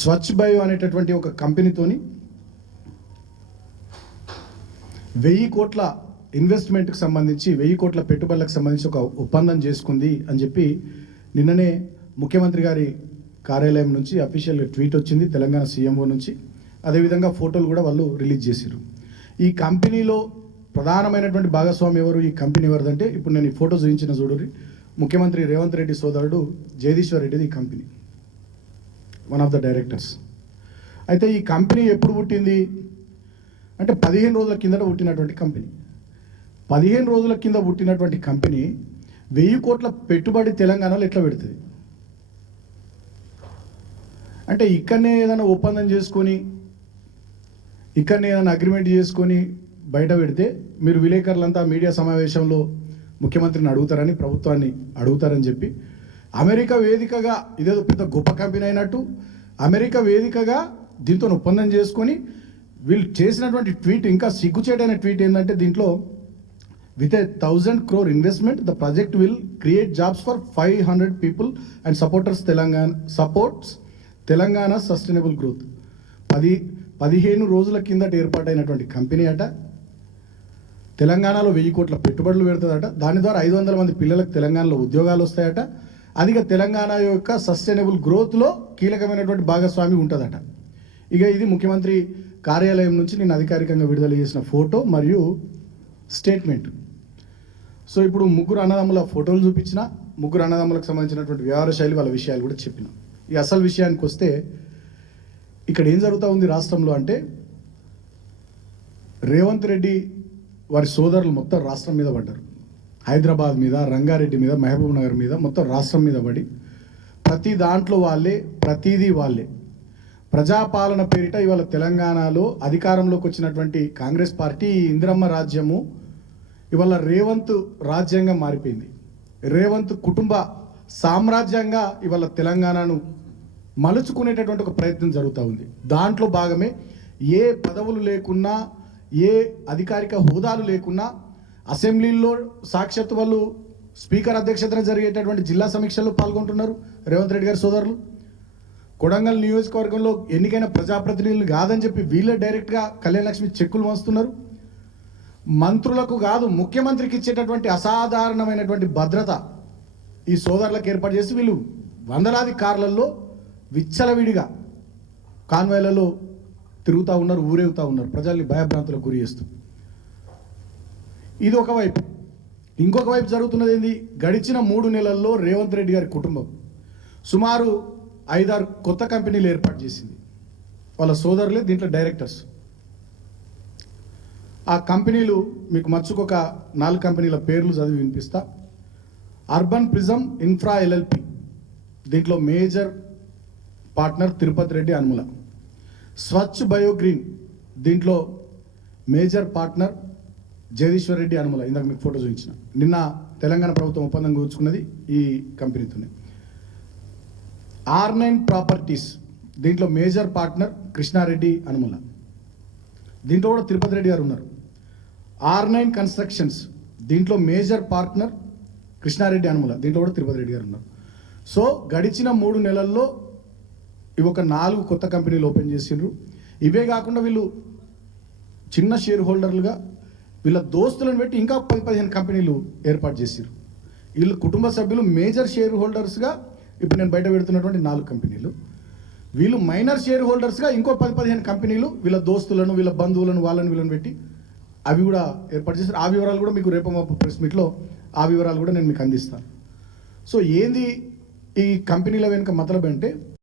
స్వచ్ఛ bio అనేటటువంటి ఒక కంపెనీతోని 1000 కోట్ల ఇన్వెస్ట్మెంట్కి సంబంధించి 1000 కోట్ల పెట్టుబడులకు సంబంధించి ఒక ఒప్పందం చేసుకుంది అని చెప్పి నిన్ననే ముఖ్యమంత్రి గారి కార్యాలయం నుంచి అఫీషియల్ ట్వీట్ వచ్చింది తెలంగాణ సీఎంఓ నుంచి. అదేవిధంగా ఫోటోలు కూడా వాళ్ళు రిలీజ్ చేశారు. ఈ కంపెనీలో ప్రధానమైనటువంటి భాగస్వామి ఎవరు, ఈ కంపెనీ ఎవరిదంటే ఇప్పుడు నేను ఈ ఫోటో చూపించిన చూడరి, ముఖ్యమంత్రి రేవంత్ రెడ్డి సోదరుడు జగదీశ్వర్ రెడ్డిది ఈ company, one of the directors. అయితే ఈ కంపెనీ ఎప్పుడు పుట్టింది అంటే 15 రోజుల కిందట పుట్టినటువంటి కంపెనీ. 15 రోజుల కింద పుట్టినటువంటి కంపెనీ 1000 కోట్ల పెట్టుబడి తెలంగాణలో ఎట్లా పెడుతుంది అంటే ఇక్కడనే ఏదైనా ఒప్పందం చేసుకొని ఇక్కడనే ఏదైనా అగ్రిమెంట్ చేసుకొని బయట పెడితే మీరు విలేకరులంతా మీడియా సమావేశంలో ముఖ్యమంత్రిని అడుగుతారని, ప్రభుత్వాన్ని అడుగుతారని చెప్పి అమెరికా వేదికగా ఇదేదో పెద్ద గొప్ప కంపెనీ అయినట్టు అమెరికా వేదికగా దీంతో ఒప్పందం చేసుకొని వీళ్ళు చేసినటువంటి ట్వీట్ ఇంకా సిగ్గుచేటైన ట్వీట్ ఏంటంటే దీంట్లో with a 1,000 crore investment the project will create jobs for 500 people and supports Telangana sustainable growth. 15 రోజుల కిందట ఏర్పాటైనటువంటి కంపెనీ అట తెలంగాణలో 1000 కోట్ల పెట్టుబడులు పెడుతుందట. దాని ద్వారా 500 మంది పిల్లలకు తెలంగాణలో ఉద్యోగాలు వస్తాయట. అదిగా తెలంగాణ యొక్క సస్టైనబుల్ గ్రోత్లో కీలకమైనటువంటి భాగస్వామి ఉంటుందట. ఇక ఇది ముఖ్యమంత్రి కార్యాలయం నుంచి నేను అధికారికంగా విడుదల చేసిన ఫోటో మరియు స్టేట్మెంట్. సో ఇప్పుడు ముగ్గురు అన్నదమ్ముల ఫోటోలు చూపించిన, ముగ్గురు అన్నదమ్ములకు సంబంధించినటువంటి వ్యవహార శైలి వాళ్ళ విషయాలు కూడా చెప్పిన. ఈ అసలు విషయానికి వస్తే ఇక్కడ ఏం జరుగుతూ ఉంది రాష్ట్రంలో అంటే రేవంత్ రెడ్డి వారి సోదరులు మొత్తం రాష్ట్రం మీద పడ్డారు. హైదరాబాద్ మీద, రంగారెడ్డి మీద, మహబూబ్ నగర్ మీద, మొత్తం రాష్ట్రం మీద పడి ప్రతి దాంట్లో వాళ్ళే, ప్రతిదీ వాళ్ళే. ప్రజాపాలన పేరిట ఇవాళ తెలంగాణలో అధికారంలోకి వచ్చినటువంటి కాంగ్రెస్ పార్టీ ఇందిరమ్మ రాజ్యము ఇవాళ రేవంత్ రాజ్యంగా మారిపోయింది. రేవంత్ కుటుంబ సామ్రాజ్యంగా ఇవాళ తెలంగాణను మలుచుకునేటటువంటి ఒక ప్రయత్నం జరుగుతూ ఉంది. దాంట్లో భాగమే ఏ పదవులు లేకున్నా, ఏ అధికారిక హోదాలు లేకున్నా అసెంబ్లీలో సాక్షాత్ వాళ్ళు స్పీకర్ అధ్యక్షతన జరిగేటటువంటి జిల్లా సమీక్షల్లో పాల్గొంటున్నారు రేవంత్ రెడ్డి గారి సోదరులు. కొడంగల్ నియోజకవర్గంలో ఎన్నికైన ప్రజాప్రతినిధులు కాదని చెప్పి వీళ్ళే డైరెక్ట్గా కళ్యాణ లక్ష్మి చెక్కులు వంచుతున్నారు. మంత్రులకు కాదు ముఖ్యమంత్రికి ఇచ్చేటటువంటి అసాధారణమైనటువంటి భద్రత ఈ సోదరులకు ఏర్పాటు చేసి వీళ్ళు వందలాది కార్లలో విచ్చలవిడిగా కాన్వాయ్లలో తిరుగుతూ ఉన్నారు, ఊరేగుతూ ఉన్నారు, ప్రజల్ని భయభ్రాంతులకు గురి చేస్తూ. ఇది ఒకవైపు. ఇంకొక వైపు జరుగుతున్నది ఏంది, గడిచిన 3 నెలల్లో రేవంత్ రెడ్డి గారి కుటుంబం సుమారు 5-6 కొత్త కంపెనీలు ఏర్పాటు చేసింది. వాళ్ళ సోదరులే దీంట్లో డైరెక్టర్స్. ఆ కంపెనీలు మీకు మర్చుకొక 4 కంపెనీల పేర్లు చదివి వినిపిస్తా. అర్బన్ ప్రిజం ఇన్ఫ్రా ఎల్ఎల్పి, దీంట్లో మేజర్ పార్ట్నర్ తిరుపతి రెడ్డి అనుముల. స్వచ్ఛ బయో గ్రీన్, దీంట్లో మేజర్ పార్ట్నర్ జగదీశ్వర్ రెడ్డి అనుముల. ఇందాక మీకు ఫోటో చూపించిన. నిన్న తెలంగాణ ప్రభుత్వం ఒప్పందం కూర్చున్నది ఈ కంపెనీతోనే. R9 ప్రాపర్టీస్, దీంట్లో మేజర్ పార్ట్నర్ కృష్ణారెడ్డి అనుముల. దీంట్లో కూడా తిరుపతి రెడ్డి గారు ఉన్నారు. R9 కన్స్ట్రక్షన్స్, దీంట్లో మేజర్ పార్ట్నర్ కృష్ణారెడ్డి అనుముల. దీంట్లో కూడా తిరుపతి రెడ్డి గారు ఉన్నారు. సో గడిచిన 3 నెలల్లో ఇవి ఒక 4 కొత్త కంపెనీలు ఓపెన్ చేసిండ్రు. ఇవే కాకుండా వీళ్ళు చిన్న షేర్ హోల్డర్లుగా వీళ్ళ దోస్తులను పెట్టి ఇంకా 10-15 కంపెనీలు ఏర్పాటు చేసారు. వీళ్ళు కుటుంబ సభ్యులు మేజర్ షేర్ హోల్డర్స్గా ఇప్పుడు నేను బయట పెడుతున్నటువంటి 4 కంపెనీలు, వీళ్ళు మైనర్ షేర్ హోల్డర్స్గా ఇంకో 10-15 కంపెనీలు వీళ్ళ దోస్తులను, వీళ్ళ బంధువులను, వీళ్ళని పెట్టి అవి కూడా ఏర్పాటు చేశారు. ఆ వివరాలు కూడా మీకు రేపు మా ప్రెస్ మీట్లో ఆ వివరాలు కూడా నేను మీకు అందిస్తాను. సో ఏంది ఈ కంపెనీల వెనుక మతలబ్ అంటే